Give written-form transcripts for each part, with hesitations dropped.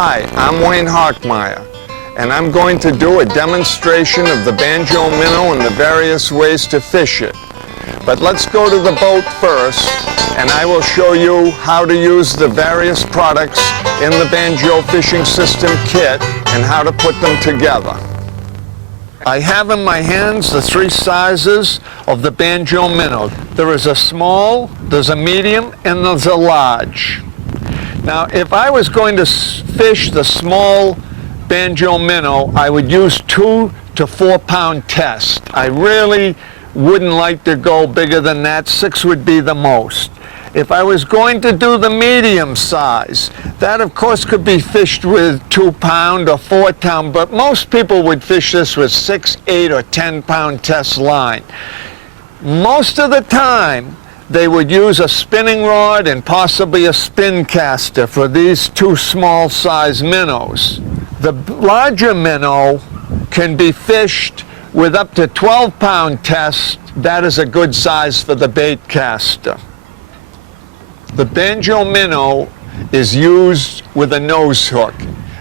Hi, I'm Wayne Hockmeyer, and I'm going to do a demonstration of the banjo minnow and the various ways to fish it. But let's go to the boat first, and I will show you how to use the various products in the banjo fishing system kit and how to put them together. I have in my hands the three sizes of the banjo minnow. There is a small, there's a medium, and there's a large. Now, if I was going to fish the small banjo minnow, I would use 2 to 4 pound test. I really wouldn't like to go bigger than that. 6 would be the most. If I was going to do the medium size, that of course could be fished with 2 pound or 4 pound, but most people would fish this with 6, 8, or 10 pound test line. Most of the time, they would use a spinning rod and possibly a spin caster for these 2 small size minnows. The larger minnow can be fished with up to 12 pound test. That is a good size for the bait caster. The banjo minnow is used with a nose hook,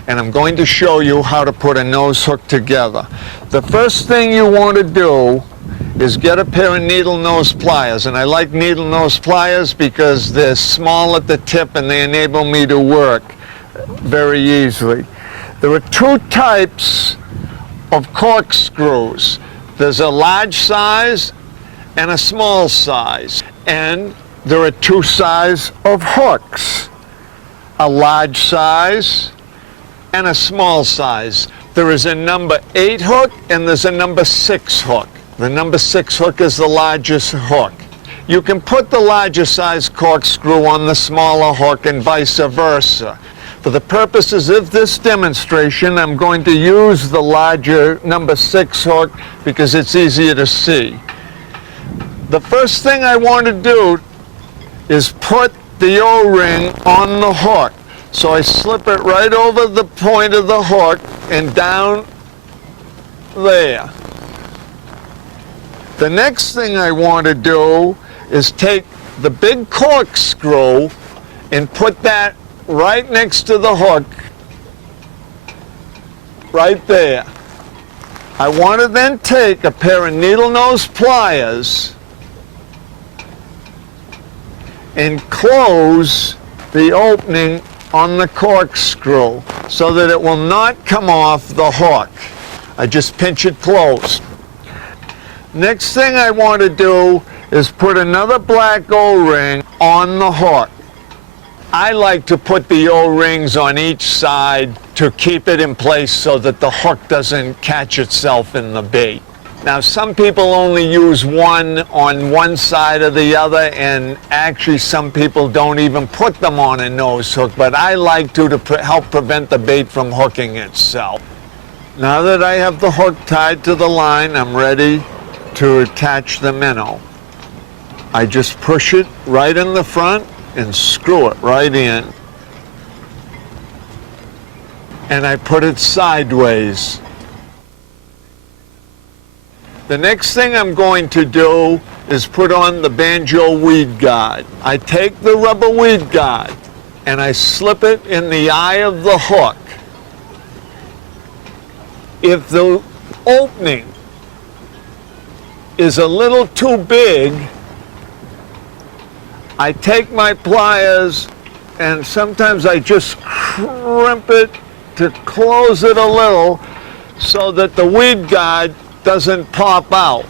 and I'm going to show you how to put a nose hook together. The first thing you want to do is get a pair of needle nose pliers, and I like needle nose pliers because they're small at the tip and they enable me to work very easily. There are 2 types of corkscrews. There's a large size and a small size, and there are 2 sizes of hooks, a large size and a small size. There is a number 8 hook and there's a number 6 hook. The number 6 hook is the largest hook. You can put the larger size corkscrew on the smaller hook and vice versa. For the purposes of this demonstration, I'm going to use the larger number 6 hook because it's easier to see. The first thing I want to do is put the O-ring on the hook. So I slip it right over the point of the hook and down there. The next thing I want to do is take the big corkscrew and put that right next to the hook, right there. I want to then take a pair of needle nose pliers and close the opening on the corkscrew so that it will not come off the hook. I just pinch it closed. Next thing I want to do is put another black O-ring on the hook. I like to put the O-rings on each side to keep it in place so that the hook doesn't catch itself in the bait. Now, some people only use one on one side or the other, and actually some people don't even put them on a nose hook, but I like to help prevent the bait from hooking itself. Now that I have the hook tied to the line, I'm ready to attach the minnow. I just push it right in the front and screw it right in. And I put it sideways. The next thing I'm going to do is put on the banjo weed guard. I take the rubber weed guard and I slip it in the eye of the hook. If the opening is a little too big, I take my pliers and sometimes I just crimp it to close it a little so that the weed guard doesn't pop out.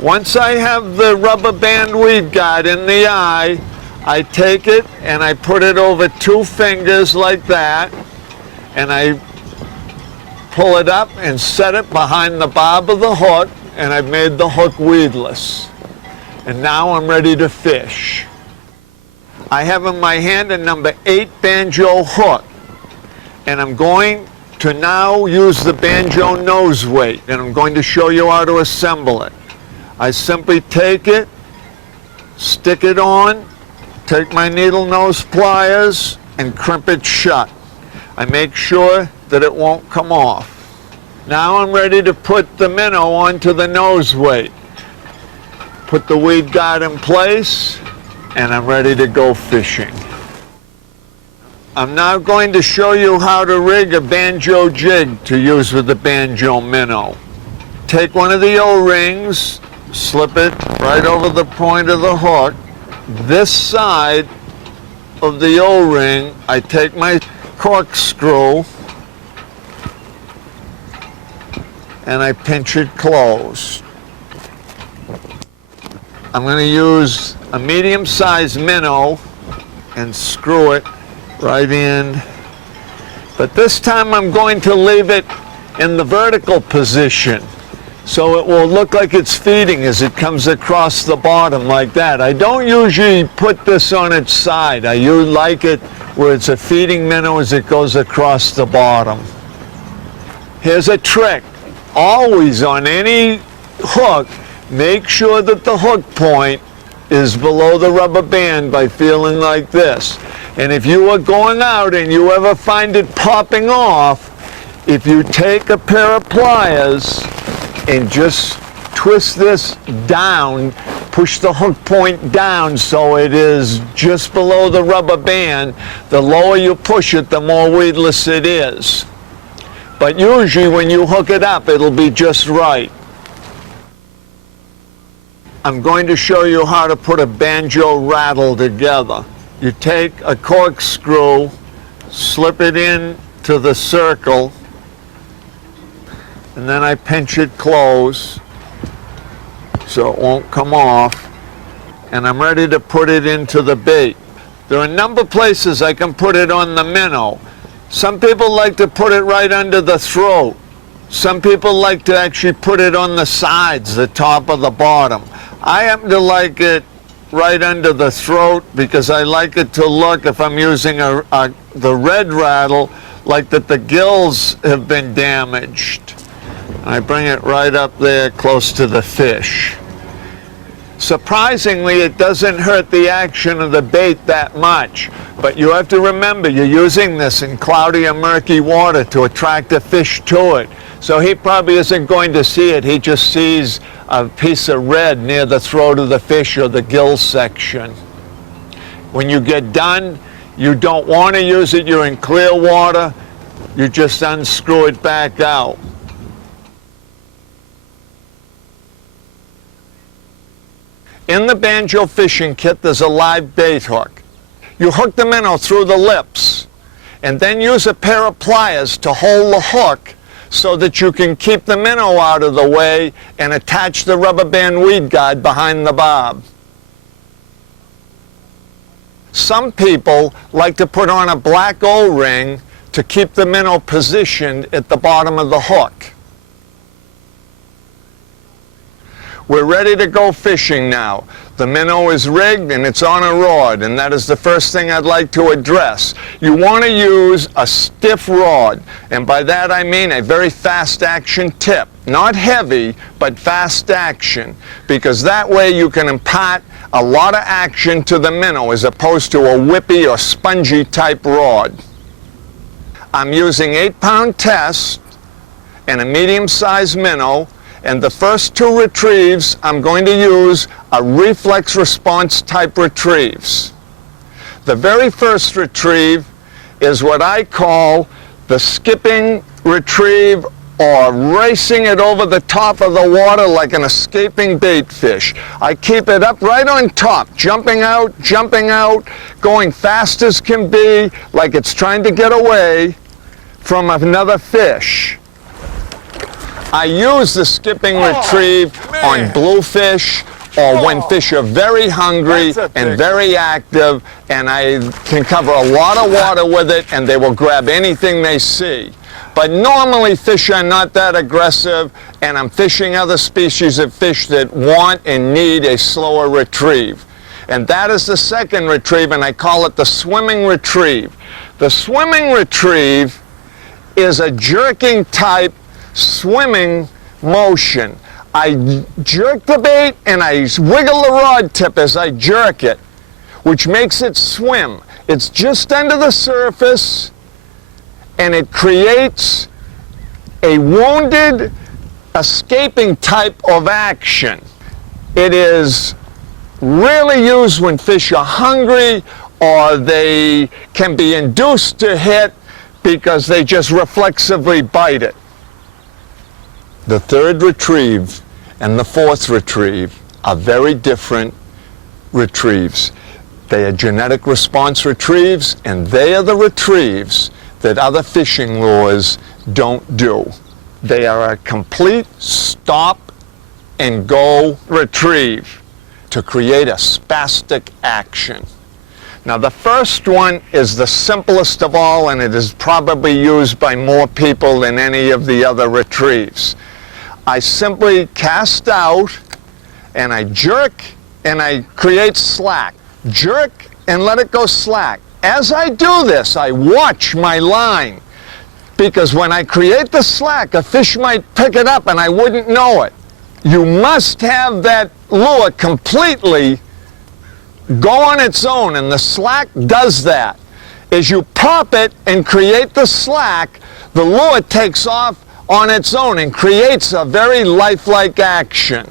Once I have the rubber band weed guard in the eye, I take it and I put it over 2 fingers like that, and I pull it up and set it behind the barb of the hook, and I've made the hook weedless. And now I'm ready to fish. I have in my hand a number 8 banjo hook, and I'm going to now use the banjo nose weight, and I'm going to show you how to assemble it. I simply take it, stick it on, take my needle nose pliers, and crimp it shut. I make sure that it won't come off. Now I'm ready to put the minnow onto the nose weight. Put the weed guard in place, and I'm ready to go fishing. I'm now going to show you how to rig a banjo jig to use with the banjo minnow. Take one of the O-rings, slip it right over the point of the hook. This side of the O-ring, I take my corkscrew and I pinch it closed. I'm going to use a medium-sized minnow and screw it right in. But this time I'm going to leave it in the vertical position so it will look like it's feeding as it comes across the bottom like that. I don't usually put this on its side. I usually like it where it's a feeding minnow as it goes across the bottom. Here's a trick. Always on any hook, make sure that the hook point is below the rubber band by feeling like this. And if you are going out and you ever find it popping off, if you take a pair of pliers and just twist this down, push the hook point down so it is just below the rubber band, the lower you push it, the more weedless it is. But usually when you hook it up, it'll be just right. I'm going to show you how to put a banjo rattle together. You take a corkscrew, slip it in to the circle, and then I pinch it close so it won't come off, and I'm ready to put it into the bait. There are a number of places I can put it on the minnow. Some people like to put it right under the throat. Some people like to actually put it on the sides, the top or the bottom. I happen to like it right under the throat because I like it to look, if I'm using the red rattle, like that the gills have been damaged. I bring it right up there close to the fish. Surprisingly, it doesn't hurt the action of the bait that much, but you have to remember you're using this in cloudy or murky water to attract a fish to it. So he probably isn't going to see it, he just sees a piece of red near the throat of the fish or the gill section. When you get done, you don't want to use it, you're in clear water, you just unscrew it back out. In the banjo fishing kit, there's a live bait hook. You hook the minnow through the lips, and then use a pair of pliers to hold the hook so that you can keep the minnow out of the way and attach the rubber band weed guide behind the bob. Some people like to put on a black O-ring to keep the minnow positioned at the bottom of the hook. We're ready to go fishing now. The minnow is rigged and it's on a rod, and that is the first thing I'd like to address. You want to use a stiff rod, and by that I mean a very fast action tip. Not heavy, but fast action, because that way you can impart a lot of action to the minnow as opposed to a whippy or spongy type rod. I'm using 8-pound test and a medium-sized minnow. And the first two retrieves, I'm going to use a reflex response type retrieves. The very first retrieve is what I call the skipping retrieve, or racing it over the top of the water like an escaping bait fish. I keep it up right on top, jumping out, going fast as can be, like it's trying to get away from another fish. I use the skipping retrieve on bluefish or when fish are very hungry and very active, and I can cover a lot of water with it and they will grab anything they see. But normally fish are not that aggressive, and I'm fishing other species of fish that want and need a slower retrieve. And that is the second retrieve, and I call it the swimming retrieve. The swimming retrieve is a jerking type swimming motion. I jerk the bait and I wiggle the rod tip as I jerk it, which makes it swim. It's just under the surface, and it creates a wounded, escaping type of action. It is really used when fish are hungry or they can be induced to hit because they just reflexively bite it. The third retrieve and the fourth retrieve are very different retrieves. They are genetic response retrieves, and they are the retrieves that other fishing lures don't do. They are a complete stop and go retrieve to create a spastic action. Now the first one is the simplest of all, and it is probably used by more people than any of the other retrieves. I simply cast out and I jerk and I create slack. Jerk and let it go slack. As I do this, I watch my line, because when I create the slack, a fish might pick it up and I wouldn't know it. You must have that lure completely go on its own, and the slack does that. As you pop it and create the slack, the lure takes off on its own and creates a very lifelike action.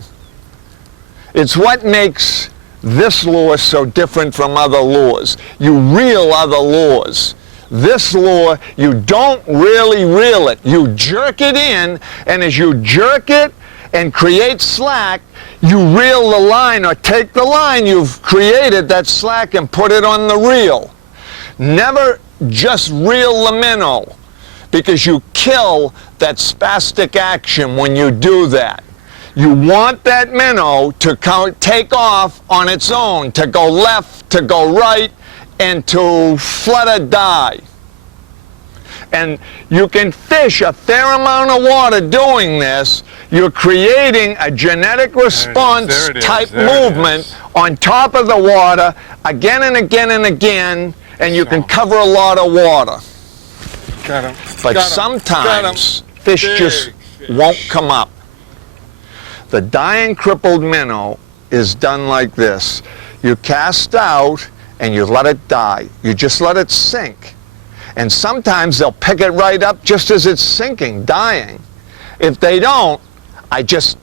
It's what makes this lure so different from other lures. You reel other lures. This lure, you don't really reel it. You jerk it in, and as you jerk it and create slack, you reel the line, or take the line you've created, that slack, and put it on the reel. Never just reel the minnow, because you kill that spastic action when you do that. You want that minnow to take off on its own, to go left, to go right, and to flutter die. And you can fish a fair amount of water doing this. You're creating a genetic response type movement on top of the water again and again and again, and you can cover a lot of water. But sometimes fish just won't come up. The dying crippled minnow is done like this. You cast out and you let it die. You just let it sink. And sometimes they'll pick it right up just as it's sinking, dying. If they don't, I just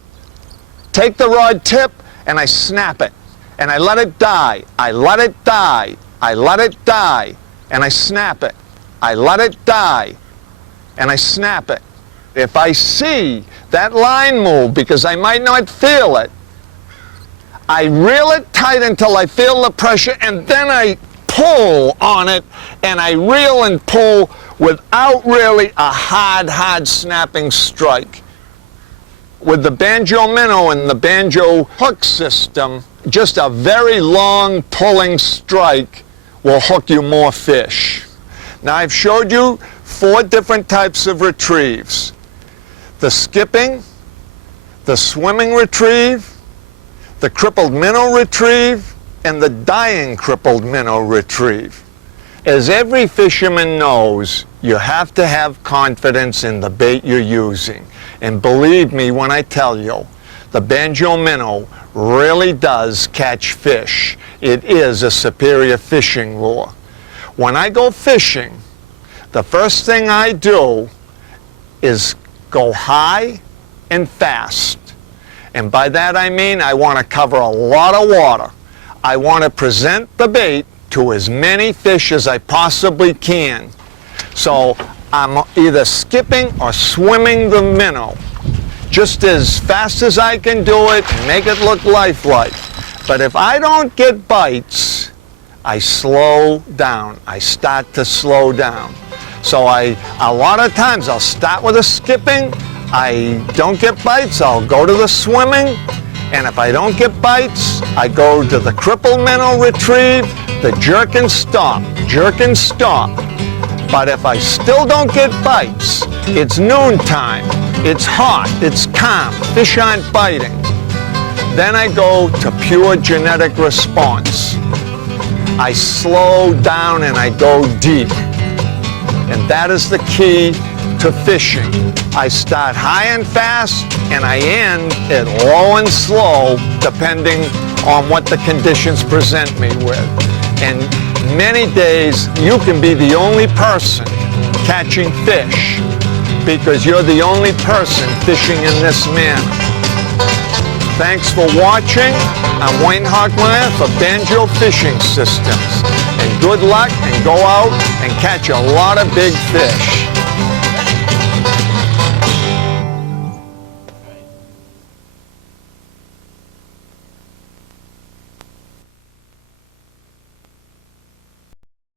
take the rod tip and I snap it. And I let it die. I let it die. I let it die. And I snap it. I let it die. And I snap it. If I see that line move, because I might not feel it, I reel it tight until I feel the pressure, and then I pull on it, and I reel and pull without really a hard snapping strike. With the banjo minnow and the banjo hook system, just a very long pulling strike will hook you more fish. Now I've showed you 4 different types of retrieves. The skipping, the swimming retrieve, the crippled minnow retrieve, and the dying crippled minnow retrieve. As every fisherman knows, you have to have confidence in the bait you're using. And believe me when I tell you, the banjo minnow really does catch fish. It is a superior fishing lure. When I go fishing, the first thing I do is go high and fast. And by that I mean I want to cover a lot of water. I want to present the bait to as many fish as I possibly can. So I'm either skipping or swimming the minnow just as fast as I can do it and make it look lifelike. But if I don't get bites, I slow down. I start to slow down. So a lot of times I'll start with a skipping. I don't get bites, I'll go to the swimming. And if I don't get bites, I go to the crippled minnow retrieve, the jerk and stop, jerk and stop. But if I still don't get bites, it's noontime, it's hot, it's calm, fish aren't biting. Then I go to pure genetic response. I slow down and I go deep. And that is the key to fishing. I start high and fast, and I end at low and slow, depending on what the conditions present me with. And many days, you can be the only person catching fish, because you're the only person fishing in this manner. Thanks for watching. I'm Wayne Hockmeyer for Banjo Fishing Systems. And Good luck and go out and catch a lot of big fish.